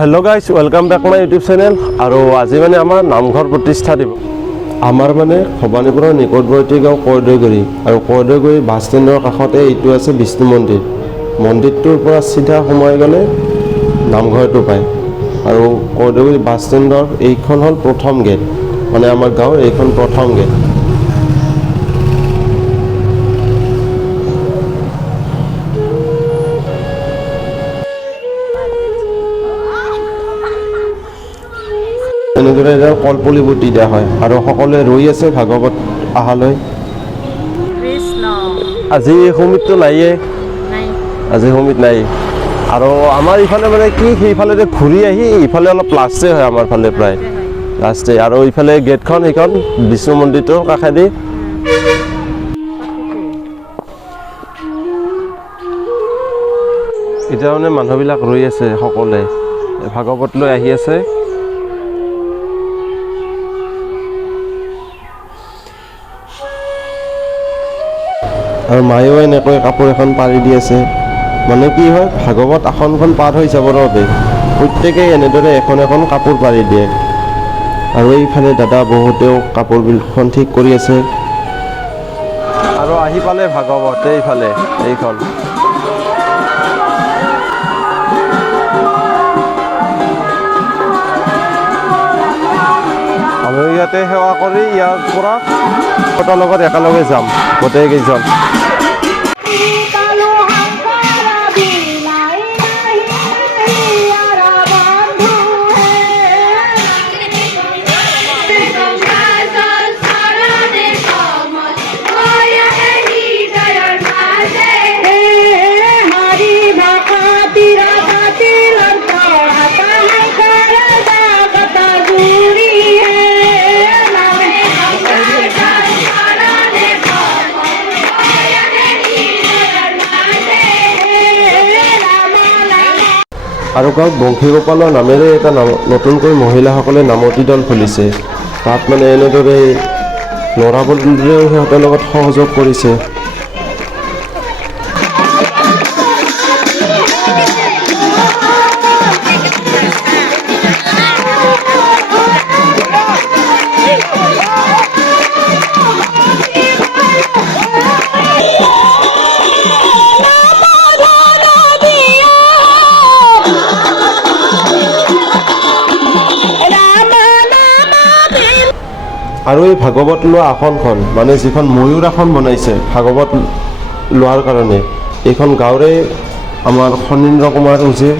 Hello guys welcome back my YouTube channel और आज माने आमार नामघर प्रतिष्ठा दिवस आमार माने भवानीपुर निकटवर्ती गाँव कयदৈগুৰি और कयदৈগুৰি बास स्टैंडर काखते एटु आछे विष्णु मंदिर मंदिरटोर পৰা सीधा सोमाय गले नामघरটো पाय और कयदৈগুৰি बास स्टैंडर এইখন हल प्रथम गेट माने आमार गाँव এইখন प्रथम गेट এনেদৰে কলপুলি বুটি দিয়া হয় আৰু সকলোৱে ৰৈ আছে ভাগৱত আহালৈ কৃষ্ণ আজি সমিতটো নাইয়ে আজি সমিত নাই আৰু আমাৰ ইফালে মানে কি সেইফালে ঘূৰি আহি ইফালে অলপ লাষ্টে হয় আমাৰ ফালে প্ৰায় লাষ্টে আৰু ইফালে গেটখন সেইখন বিষ্ণু মন্দিৰটোৰ কাষেদি এতিয়া মানে মানুহবিলাক ৰৈ আছে সকলোৱে ভাগৱত লৈ আহি আছে और मायो এনেকৈ কাপোৰ এখন পাৰি দি আছে মানে কি হয় ভাগৱত আসনখন পাৰ হৈ যাবৰ বাবে প্ৰত্যেকই এনেদৰে এখন এখন কাপোৰ পাৰি দিয়ে আৰু এইফালে দাদা বহুতেও কাপোৰখন ঠিক কৰি আছে আৰু আহি পালে ভাগৱত এইফালে এইখন আমি ইয়াতে সেৱা কৰি ইয়াৰ পৰা ফটোৰ লগত একেলগে যাম গোটেই কেইজন আৰু গাঁৱত বংশীগোপালৰ নামেৰে এটা নতুনকৈ মহিলাসকলে নামতি দল খুলিছে তাত মানে এনেদৰে ল'ৰাবোৰেও সিহঁতৰ লগত সহযোগ কৰিছে আৰু এই ভাগৱত লোৱা আসনখন মানে যিখন ময়ূৰ আসন বনাইছে ভাগৱত লোৱাৰ কাৰণে এইখন গাঁৱৰে আমাৰ ফণীন্দ্ৰ কুমাৰ উজিৰ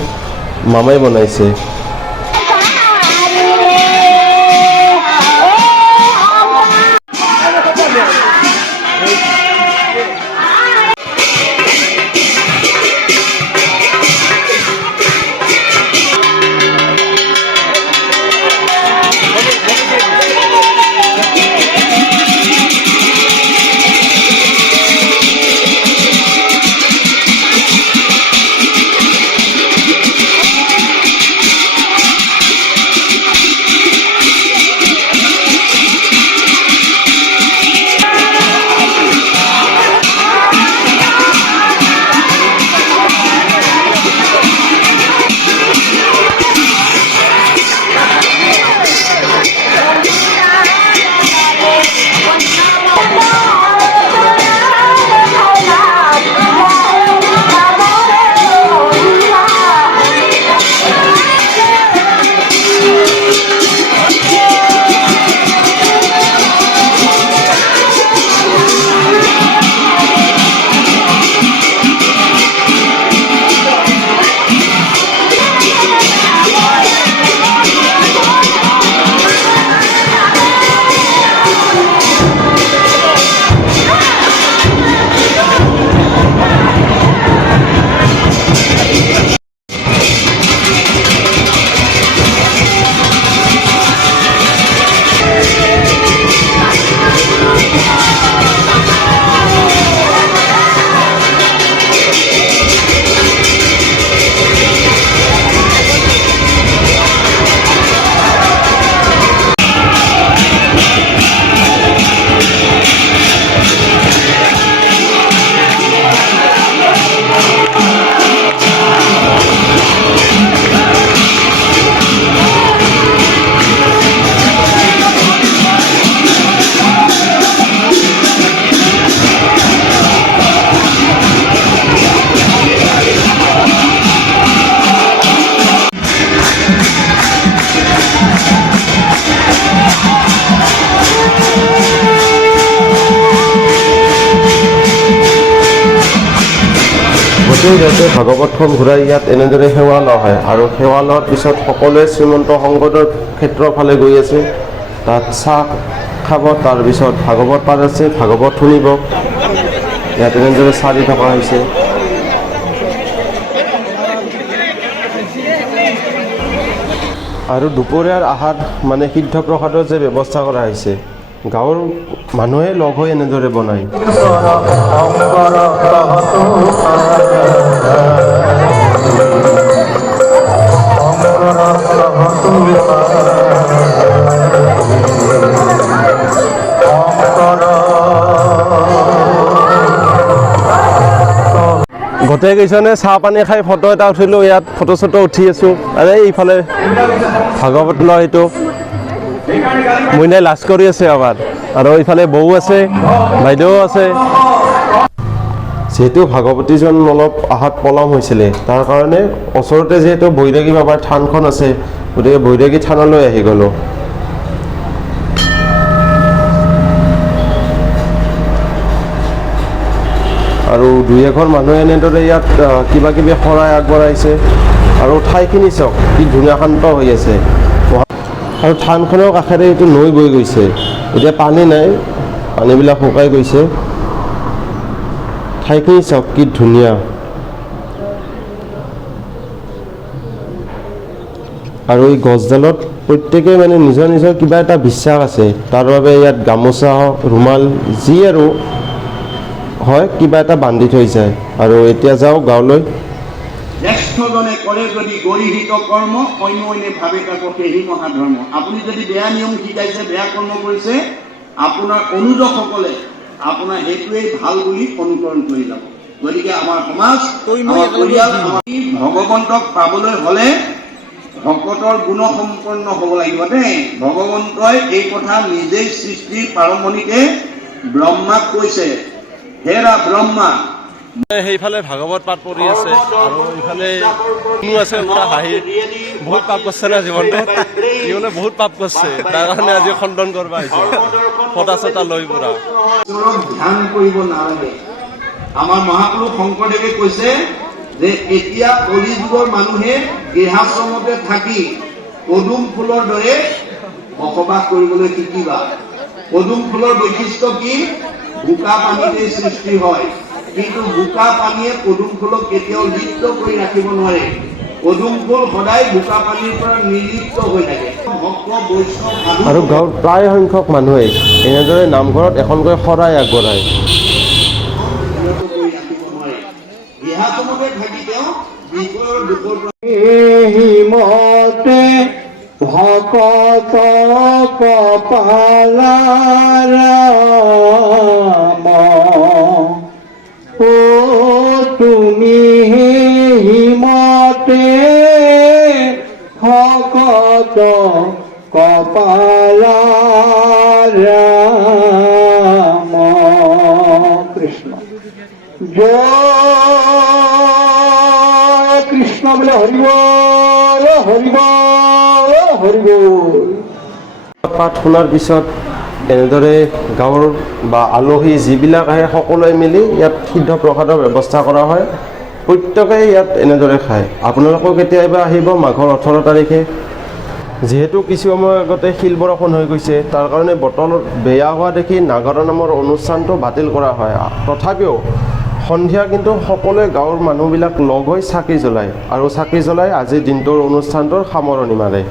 মামাই বনাইছে পিছতে যাতে ভাগৱতখন ঘূৰাই ইয়াত এনেদৰে সেৱা লোৱা হয় আৰু সেৱা লোৱাৰ পিছত সকলোৱে শ্ৰীমন্ত শংকৰদেৱৰ ক্ষেত্ৰৰ ফালে গৈ আছে। তাত চাহ খাব, তাৰপিছত ভাগৱত পাঠ আছে, ভাগৱত শুনিব। ইয়াত এনেদৰে চাহ দি থকা হৈছে। আৰু দুপৰীয়াৰ আহাৰ মানে সিদ্ধ প্ৰসাদৰ যে ব্যৱস্থা কৰা হৈছে, গাঁৱৰ মানুহে লগ হৈ এনেদৰে বনায়। গোটেইকেইজনে চাহ পানী খাই ফটো এটা উঠিলোঁ। ইয়াত ফটো চটো উঠি আছোঁ। আৰু এইফালে ভাগৱত লোৱা এইটো মইনাই লাজ কৰি আছে আমাৰ, আৰু এইফালে বৌ আছে, বাইদেউ আছে। যিহেতু ভাগৱতীজন অলপ আহাত পলম হৈছিলে, তাৰ কাৰণে ওচৰতে যিহেতু বৈৰাগী বাবাৰ থানখন আছে, গতিকে বৈৰাগী থানলৈ আহি গ'লোঁ। আৰু দুই এঘৰ মানুহে এনেদৰে ইয়াত কিবা কিবি শৰাই আগবঢ়াইছে। আৰু ঠাইখিনি চাওক কি ধুনীয়া শান্ত হৈ আছে। আৰু থানখনৰ কাষেৰে এইটো নৈ বৈ গৈছে। এতিয়া পানী নাই, পানীবিলাক শুকাই গৈছে। ঠাইখিনি চাওক কি ধুনীয়া। আৰু এই গছডালত প্ৰত্যেকেই মানে নিজৰ নিজৰ কিবা এটা বিশ্বাস আছে, তাৰ বাবে ইয়াত গামোচা ৰুমাল যি আৰু হয় কিবা এটা বান্ধি থৈ যায়। আৰু এতিয়া যাওঁ গাঁৱলৈ। জ্যেষ্ঠজনে কৰে যদি গৰিহিত কৰ্ম, অন্য অন্যে ভাবে তাকো সেহি মহাধৰ্ম। আপুনি যদি বেয়া নিয়ম শিকাইছে, বেয়া কৰ্ম কৰিছে, আপোনাৰ অনুজসকলে আপোনাৰ সেইটোৱেই ভাল বুলি অনুকৰণ কৰি যাব। গতিকে আমাৰ সমাজ, আমাৰ পৰিয়াল, ভগৱন্তক পাবলৈ হ'লে ভকতৰ গুণ সম্পন্ন হ'ব লাগিব দেই। ভগৱন্তই এই কথা নিজেই সৃষ্টিৰ প্ৰাৰম্ভণিকে ব্ৰহ্মাক কৈছে, হেৰা ব্ৰহ্মা। সেইফালে ভাগৱত পাঠ পঢ়ি আছে, আৰু এইফালে কোনো আছে পুৰা হাঁহি। বহুত পাপ কৰিছে না জীৱনটোত, ইহঁতে বহুত পাপ কৰিছে, তাৰ কাৰণে আজি খণ্ডন কৰিব আহিছে ফটা চটা লৈ পুৰা। ধ্যান কৰিব নালাগে। আমাৰ মহাপুৰুষ শংকৰদেৱে কৈছে যে এতিয়া কলি যুগৰ মানুহে গৃহাশ্ৰমতে থাকি পদুম ফুলৰ দৰে বসবাস কৰিবলৈ শিকিবা। পদুম ফুলৰ বৈশিষ্ট্য কি? বোকা পানীতে সৃষ্টি হয়, কিন্তু বোকা পানীয়ে পদুম ফুলক কেতিয়াও লিপ্ত কৰি ৰাখিব নোৱাৰে। পদুম ফুল সদায় বোকা পানীৰ পৰা নিৰ্লিপ্ত হৈ থাকে। ভক্ত বৈষ্ণৱ আৰু গাঁৱৰ প্ৰায় সংখ্যক মানুহে এনেদৰে নামঘৰত এখনকৈ শৰাই আগবঢ়ায়। গৃহাশ্ৰমতে থাকি তেওঁ বিষয়ৰ দুখৰ মতে ভকত কপালাৰ তুমি হিমতে ভকত কপালাৰ কৃষ্ণ জয় কৃষ্ণ বোলে। হৰিব হৰিব হৰিব। পাঠ শুনাৰ পিছত এনেদৰে গাঁৱৰ বা আলহী যিবিলাক আহে সকলোৱে মিলি ইয়াত সিদ্ধ প্ৰসাদৰ ব্যৱস্থা কৰা হয়। প্ৰত্যেকেই ইয়াত এনেদৰে খায়। আপোনালোকেও কেতিয়াবা আহিব মাঘৰ 18 তাৰিখে। যিহেতু কিছু সময় আগতে শিল বৰষুণ হৈ গৈছে, তাৰ কাৰণে বতৰ বেয়া হোৱা দেখি নাগাৰা নামৰ অনুষ্ঠানটো বাতিল কৰা হয়। তথাপিও সন্ধিয়া কিন্তু সকলোৱে গাঁৱৰ মানুহবিলাক লগ হৈ চাকি জ্বলায়, আৰু চাকি জ্বলাই আজিৰ দিনটোৰ অনুষ্ঠানটোৰ সামৰণি মাৰে।